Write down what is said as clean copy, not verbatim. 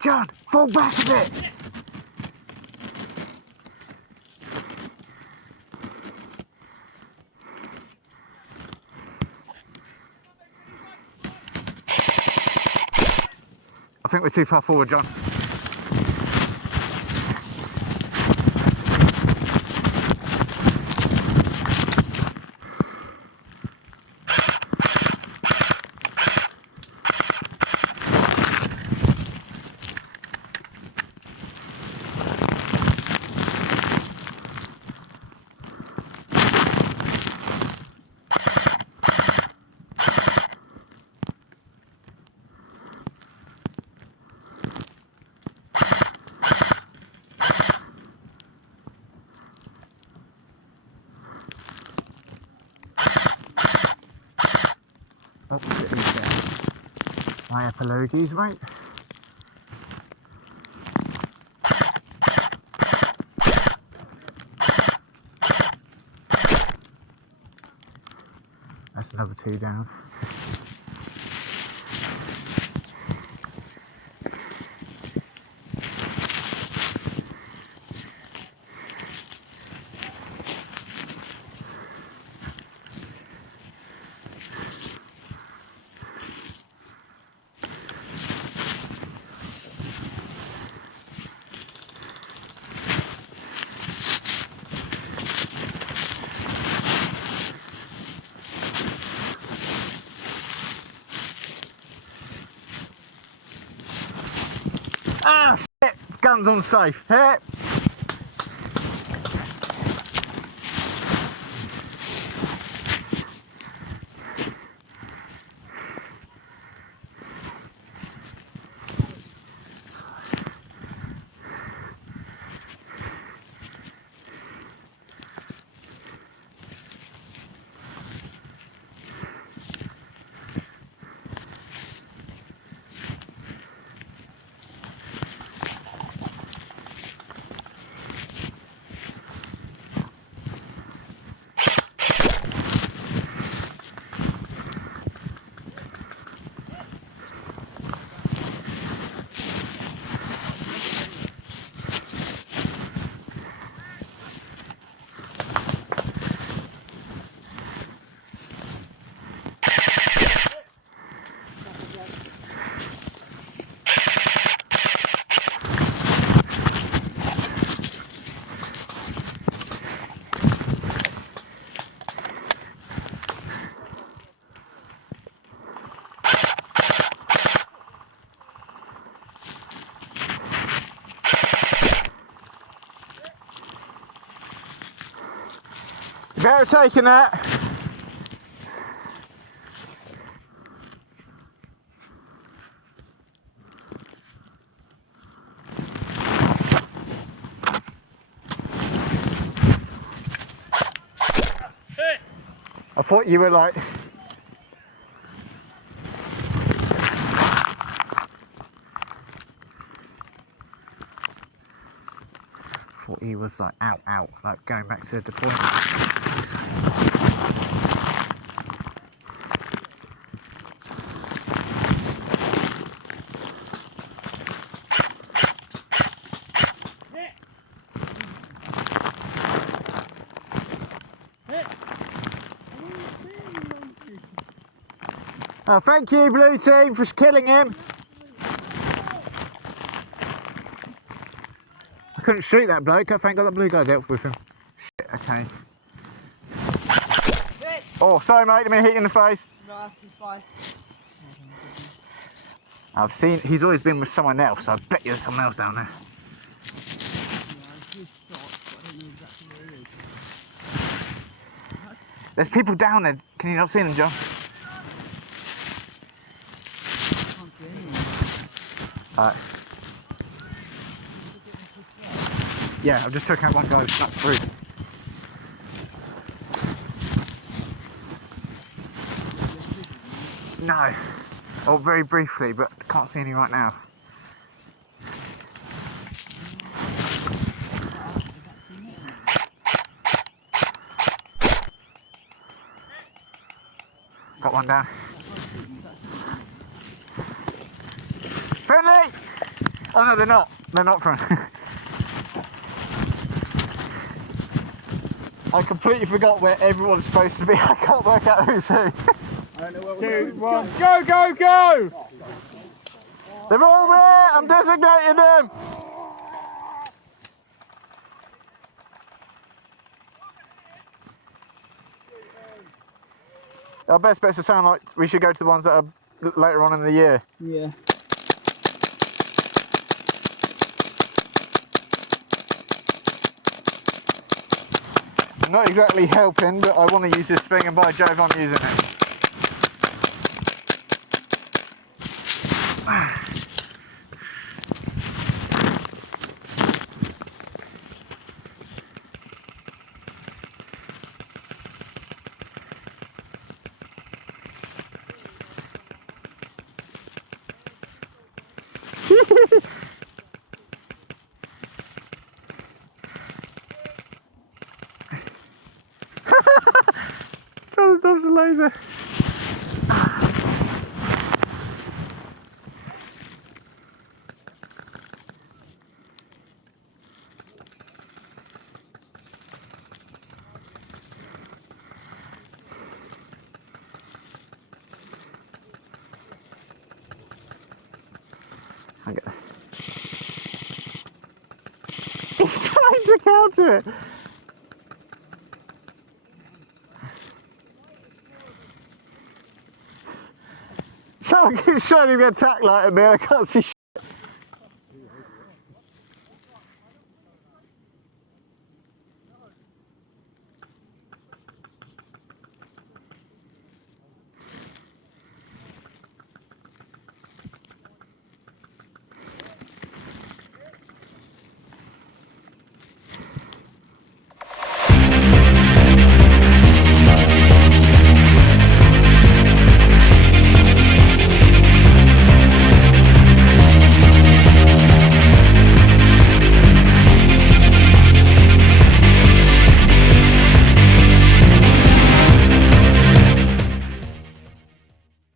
John, fall back a bit. I think we're too far forward, John. My apologise, mate. That's another 2 down. Ah, shit! Gun's unsafe. Hey. Better taking that. I thought you were like... thought he was like out, like going back to the deployment. Oh, thank you, blue team, for killing him. I couldn't shoot that bloke. I thank God the blue guy dealt with him. Shit, okay. Oh, sorry mate, let me hit you in the face. No, it's fine. I've seen, he's always been with someone else, so I bet you there's someone else down there. There's people down there. Can you not see them, John? Alright. Yeah, I've just took out one guy who snuck through. No. Oh, very briefly, but can't see any right now. Got one down. Friendly! Oh no, they're not. They're not friendly. I completely forgot where everyone's supposed to be. I can't work out who's who. I don't know where 2, 1, go, go, go! They're all there! I'm designating them! Our best bet's to sound like we should go to the ones that are later on in the year. Yeah. I'm not exactly helping, but I want to use this thing, and by Jove, I'm using it. Trying to dodge the laser. I get it. He's trying to counter it. Someone keeps shining the attack light at me and I can't see